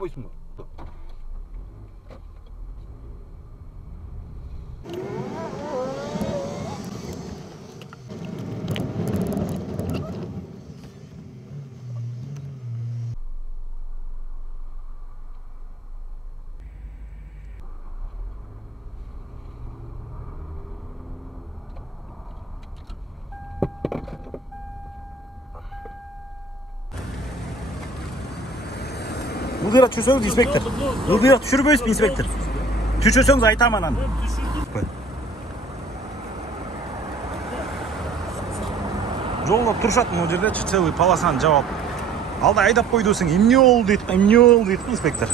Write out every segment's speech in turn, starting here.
Таппайсың ба? Ылдыйраак түшүрсөңүз инспектор. Ылдыйраак түшүрбөйсүзбү инспектор? Түшүрсөңүз айтам анан. Жолдо турушат могу жердечи целый полосаны жаап. Алда айдап койдусуң, эмне болду дейт, инспектор.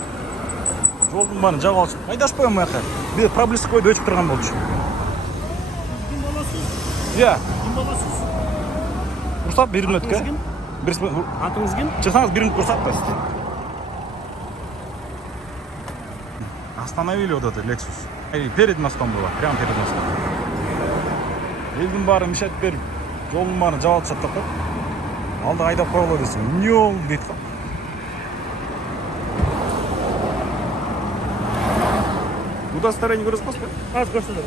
Жолдун баарын жаап алышып. Айдашып коем буяка. Бир проблеска койду өчүп турган болчу. Ким болосуз? Иә. Ким болосуз? Рұқсат 1 минутка. Атыңыз ким? Чыксаңыз 1 минут рұқсат берсиз. Остановили вот этот Lexus. Перед мостом было, прямо перед мостом. Элдин баары мишет берип, жолдун баарын жаап алышат да. Алда айдап коелу десең, эмне болду дейт да. Удостоверение көрсөтөсүзбү? Азыр көрсөтөм.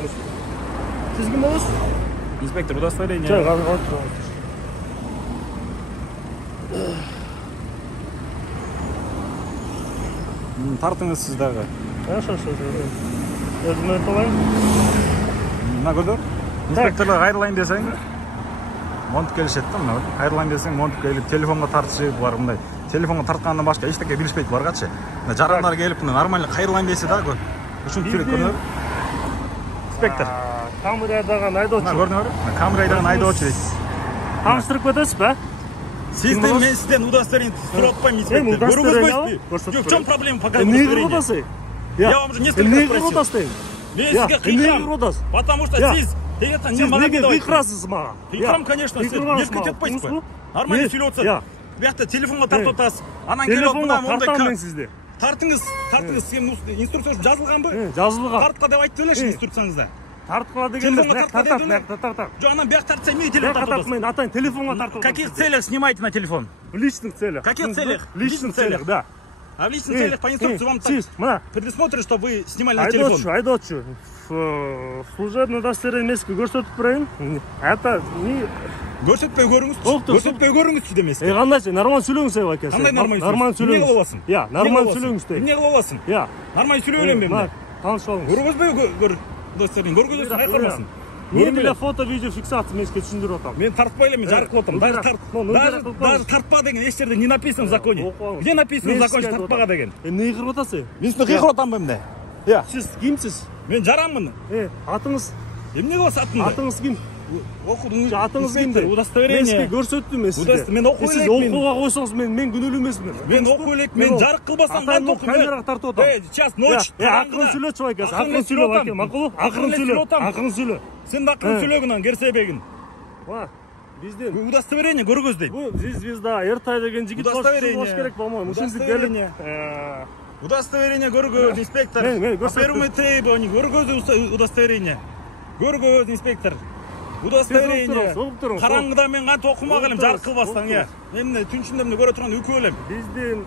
Сиз ким болосуз? Инспектор, удостоверение. Жок, азыр отуруп. Тартыңыз сиз дагы. Хорошо. Өзүмө айталайын. Мына көрдүр? Инспекторлор кайрылайын десең, монтуп келишет да, мына. Кайрылайын десең, монтуп келип, телефонго тартышып, булар мындай. Телефонго тарткандан башка эчтеке билишпейт буларгачы. Мына жарандар келип, мына нормально кайрылайын десе да, ушинтип жүрөт көрүнөр. Инспектор. Камера айдаган айдоочу. Мына көрүнөр? Камера айдаган айдоочу дейт. Таныштырып кетесизби? Сизден мен сизден удостоверение сурап атпайм, инспектор. Көрүңүзбү? Жок, в чем проблема? Пока удостоверение. Я вам уже несколько раз спросил. Мен сизге кыйкырам. Потому что сиз дегенде не мага неге кыйкырасыз мага? Кыйкырам, конечно, сиз эркек этпейсизби? Нормально сүйлөп атасыз. Биякта телефонго тартып атасыз. Анан келип мына мондай тартам мен сизди. Тартыңыз, сизге инструкция жазылганбы? Жазылган. Тартка деп айтты белеши инструкцияңызда. Тарткыла дегенде тартат. Жок, анан бияк тартса эмнеге телефон тартып атасыз? Мен атайын телефонго тартып. В каких целях снимаете на телефон? В личных целях. В каких целях? В личных целях, да. А в личных целях по инструкции вам так предусмотрено, что вы снимали на телефон? Айдоочу. Служебный удостоверение көрсөтүп берейин. Это не көрсөтпөй көрүңүзчү демеске. Кандайчы? Нормально сүйлөңүз аке. Кандай нормально? Нормально сүйлөңүз. Эмне кылып аласың? Я, нормально сүйлөңүз. Эмне кылып аласың? Я. Нормально сүйлөй берем мен. Таанышып алыңыз. Көргөзбөй удостоверение. Көргөзөсүң, айкырмасын. Мен деле фото видео фиксация мен сизге түшүндүрүп атам. Мен тартпай элем, мен жарык кылып атам. Даже тартпа деген эч жерде не написано в законе. Где написано в законе тартпага деген? Эмне кылып атасыз? Мен сизди кыйкырып атам эмне? Я. Сиз кимсиз? Мен жаранмын. Атыңыз? Эмне кыласыз атымды? Атыңыз ким? Окудуңуз. Атыңыз кимди? Удостоверение. Мен сизге көрсөттүм мен сизге. Мен окуй элек. Сиз окууга койсоңуз мен күнөөлүү эмесмин. Мен окуй элек, мен жарык кылбасам кантип окуйм? Камерага тартып атам. Сейчас ночь. Акырын сүйлөчү байке. Акырын сүйлө байке. Макулу? Акырын сүйлө. Акырын сүйлө. Сен да акырын сүйлөгүнөн керсебегин. Бизден удостоверение көргөздөйм. Бу звезда Эртай деген жигит болуш керек болмойм. Ушинтип келип удостоверение көргөз, инспектор. Первый требование көргөз удостоверение. Көргөз, инспектор. Удостоверение. Караңгыда мен кантип окумак элем, жарык кылбастан, я. Эмне түн ичинде эмне көрө турган үкө элем. Биздин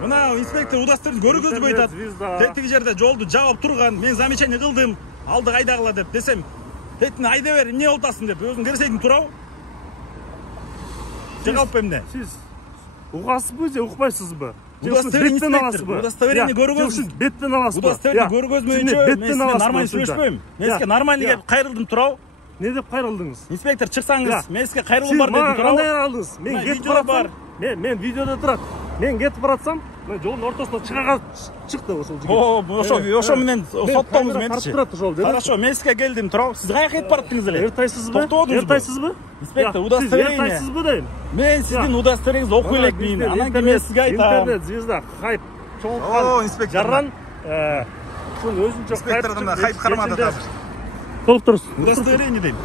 мына инспектор удостоверение көргөзбөй атат. Тетиги жерде жолду жаап турган, мен замечание кылдым. Алды айдагыла деп десем, тетини айда бер, эмне болтасың деп, өзүң керсейдиң турабы? Жагап эмне? Сиз угасызбы же укпайсызбы? Удостоверение көргөз. Беттен аласызбы? Удостоверение көргөзмөйүнчө мен сизге нормально сүйлөшпөйм. Мен сизге нормально келип кайрылдым турабы? Не деп кайрылдыңыз? Инспектор, чыксаңыз, мен сизге кайрылуу бар дедим турабы? Кандай кайрылдыңыз? Мен кетип баратсам, мен видеодо турат. Мен кетип баратсам, мен жолдун ортосуна чыкты ошол жигит. Ошо менен соттоңуз ментичи. Хорошо, мен сизге келдим турабы. Сиз каяка кетип бараттыңыз эле? Эртайсызбы? Эртайсызбы? Инспектор, удостоверение. Эртайсызбы дейм? Мен сиздин удостоверениңизди окуй элекмин. Анан кийин мен сизге айтам. Интернет звезда хайп чоңуткан. Инспектор. Жаран ушул өзүнчө инспектордун да хайп кармады азыр. Толуктуруңуз. Удостоверение дейм.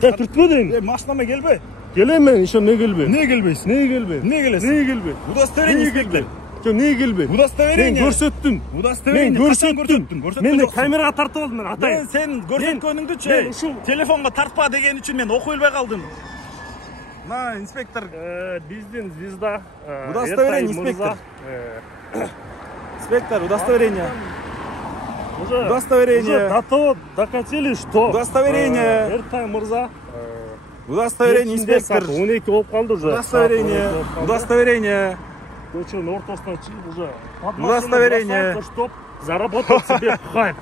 Түртпө дейм. Машинама келбе. Келем мен, ишо эмне келбей? Эмне келбейсиз? Эмне келбей? Эмне келесиз? Эмне келбей? Удостоверение инспектор. Жок, эмне келбей? Удостоверение. Мен көрсөттүм. Удостоверение. Мен көрсөттүм. Мен камерага тартып алдым, мен атайын. Мен сен көрсөткөнүңдүчү телефонго тартпа деген үчүн мен окуй элбей калдым. мына инспектор. Биздин звезда. Удостоверение, инспектор. Инспектор, удостоверение. Удостоверение. Уже до того докатили, что Удостоверение. Эртай мырза. Удостоверение, инспектор. 12 болуп калды уже. Удостоверение. Удостоверение. Көчөнүн ортосуна чыгып уже. Удостоверение. Чтоб заработать себе хайп.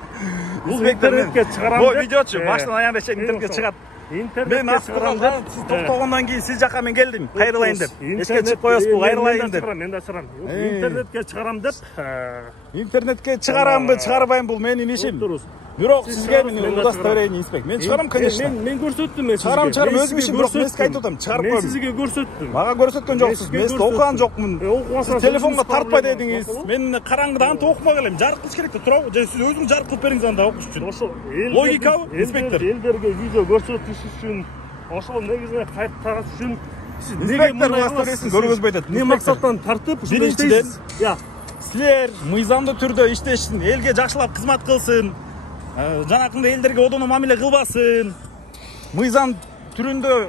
Инспектор, интернетке чыгарам бул деп. видеочу башынан аягына чейин интернетке чыгат. Мен аскырган сиз токтогондон кийин сиз жака мен келдим. Кайрылайын деп. Эчке чыгып коесузбу, кайрылайын деп. Мен да чыгарам. Интернетке чыгарам деп. Интернетке чыгарамбы, чыгарбайм, бул менин ишим. Бирок сизге мен удостоверение, инспектор. Мен чыгарам, конечно. Мен көрсөттүм мен сизге. Чыгарам, өзүм ишим, бирок мен сизге айтып атам, чыгарып Мен коем. сизге көрсөттүм. Мага көрсөткөн жоксуз. Мен сизди окуган жокмун. Сиз телефонго тартпай дедиңиз. Мен караңгыда антип окумай келем. Жарык кылыш керек да туурабы? Же сиз өзүңүз жарык кылып бериңиз анда окуш үчүн. Ошо Логикабы, инспектор? Элдерге видео көрсөтүш үчүн, ошол негизинен хайп тагыш үчүн Инспектор удостоверениесин көргөзбөй атат. Не максаттан тартып, ушундай Биринчиден, Я, силер мыйзамдуу түрдө иштешсин, элге жакшылап кызмат кылсын. Жанакындай элдерге одоно мамиле кылбасын. Мыйзам түрүндө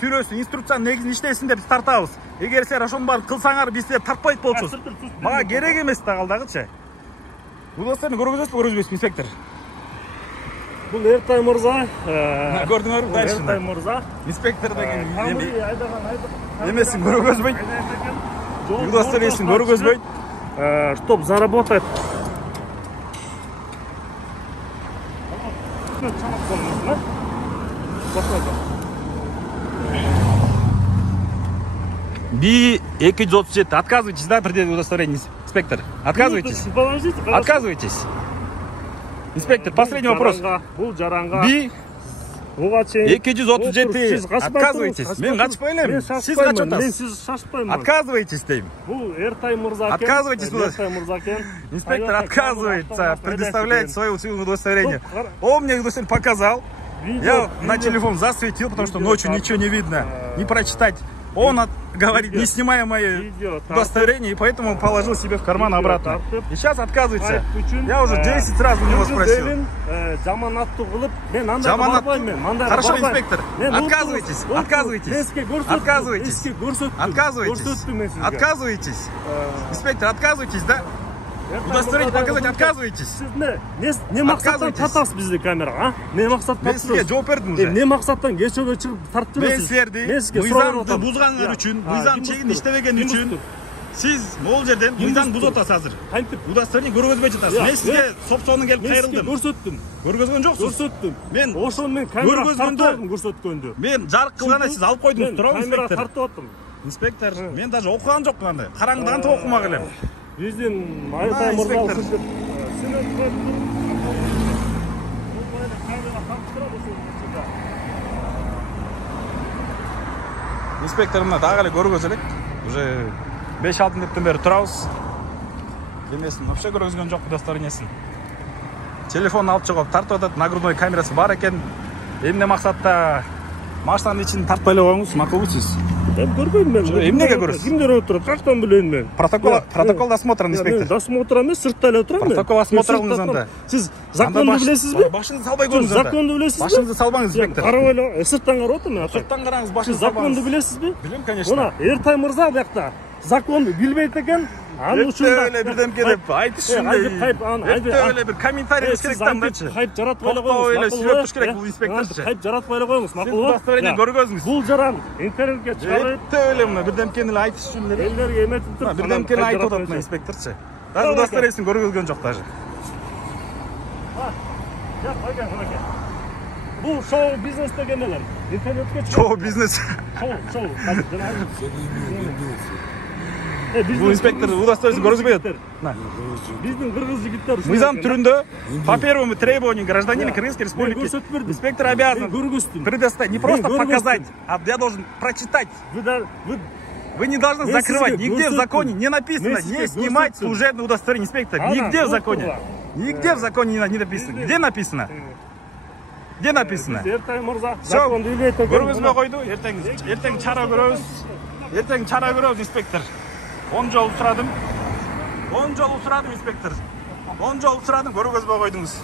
сүрөсүн, инструкциянын негизинде иштесин деп тартабыз. Эгер силер ошонун баарын кылсаңар, биз силерди тартпайт болчубуз. Мага керек эмес да калдагычы. Удостоверение көргөзөсүзбү, көргөзбөйсүзбү, инспектор? бул Эртай мырза, Көрдүңөрбү дальше? Эртай мырза, Инспектор деген тамыры айдаган эмесин көргөзбөйт. Удостоверениесин көргөзбөйт. Чтоб заработать. Би-237. Отказывайтесь, да, предъявить удостоверение, инспектор? Отказывайтесь. Отказывайтесь. Инспектор, последний вопрос. Бул жаранга. Би-237. Отказывайтесь. Мен качпай элем. Сиз качып атасыз. Мен сиз шашпайм. Отказывайтесь, дейм. Бул Эртай мырза экен. Отказывайтесь, Эртай мырза экен. Инспектор отказывается предоставлять свое удостоверение. Он мне удостоверение показал. Я на телефон засветил, потому что ночью ничего не видно, не прочитать. Он говорит, не снимая мои удостоверения, и поэтому положил себе в карман обратно. И сейчас отказывается. Я уже 10 раз у него спросил. Хорошо, инспектор, отказывайтесь, отказывайтесь, отказывайтесь, отказывайтесь, отказывайтесь. Инспектор, отказывайтесь, да? Удостоверение показать, отказывайтесь. Не максаттан татасыз бизди камерага, а? Не максаттан? Мен сизге жооп бердим уже. Не максаттан кечөөгө чыгып тартып Мен жүрөсүз? силерди мыйзамды бузганыңар үчүн, мыйзам чегин иштебеген үчүн сиз могул жерден мыйзам бузуп атасыз азыр. Кантип? Удостоверение көргөзбөй жатасыз. Мен сизге собчонун келип кайрылдым. Көрсөттүм. Көргөзгөн жоксуз. Көрсөттүм. Мен ошону мен камерага тартып алдым көрсөткөндү. Мен жарык кылганда сиз алып койдуңуз, туурабы, Камерага инспектор? тартып аттым. Инспектор, мен даже окуган жокмун анда. Караңгыда антип окумак элем. Биздин Айтай мырза инспектор. Инспектор мына дагы эле көргөзө элек. Уже 5-6 мүнөттөн бери турабыз. Демесин, вообще көргөзгөн жок удостоверениесин. Телефон алып чыгып тартып атат, нагрудной камерасы бар экен. Эмне максатта машинанын ичин тартпай эле коюңуз, макулбу сиз? Мен көрбөйм мен. Эмнеге көрөсүз? Кимдер отурат? Качтан билейин мен? Протокол досмотра, инспектор. Досмотр эмес, сыртта эле турам мен. Протокол осмотр кылыңыз анда. Сиз законду билесизби? Башыңызды салбай көрүңүз анда. Законду билесизби? Башыңызды салбаңыз, инспектор. Карабай эле, сырттан карап атам мен. Сырттан караңыз, башыңызды Законду салбаңыз. билесизби? Билем, конечно. Мына Эртай мырза буякта законду билбейт экен. Анын Өтө эле бирдемке деп айтыш үчүн. Өтө эле бир комментарий керек да андачы. Хайп жаратпай эле Токтоо эле коюңуз. сүйлөп туруш керек бул инспекторчу. Хайп жаратпай эле коюңуз, Сиз макулбу? удостоверение көргөзүңүз. Бул жаран интернетке чыгарып, Өтө эле мына бирдемкени эле айтыш үчүн эле. элдерге эметип туруп, Бирдемкени айтып атат мына инспекторчу. Даже удостоверениесин көргөзгөн жок даже. Бул шоу бизнес деген эле. Интернетке чыгып. Шоу бизнес. Шоу. Бул инспектор удостоверениесин көргөзбөй атат. Биздин кыргыз жигиттер Мыйзам түрүндө по первому требованию гражданина Кыргызской Республики инспектор обязан предоставить, не просто показать, а я должен прочитать. Вы не должны закрывать. Нигде в законе не написано не снимать служебное удостоверение, инспектор. Нигде в законе. Нигде в законе не написано. Где написано? Где написано? Все, көргөзбөй койду. Эртең чара көрөбүз. Эртең чара көрөбүз, инспектор. 10 жолу сурадым. 10 жолу сурадым, инспектор. 10 жолу сурадым, көргөзбөй койдуңуз.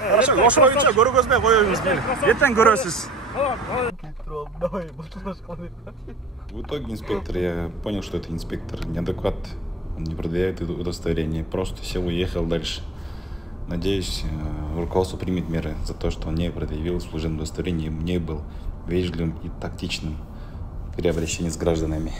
Хорошо, ошол боюнча көргөзмөй коюңуз мени. Эртең көрөсүз. В итоге инспектор, я понял, что это инспектор неадекват. Он не продает удостоверение, просто сел и ехал дальше. Надеюсь, руководство примет меры за то, что он не предъявил служебное удостоверение и не был вежливым и тактичным при обращении с гражданами.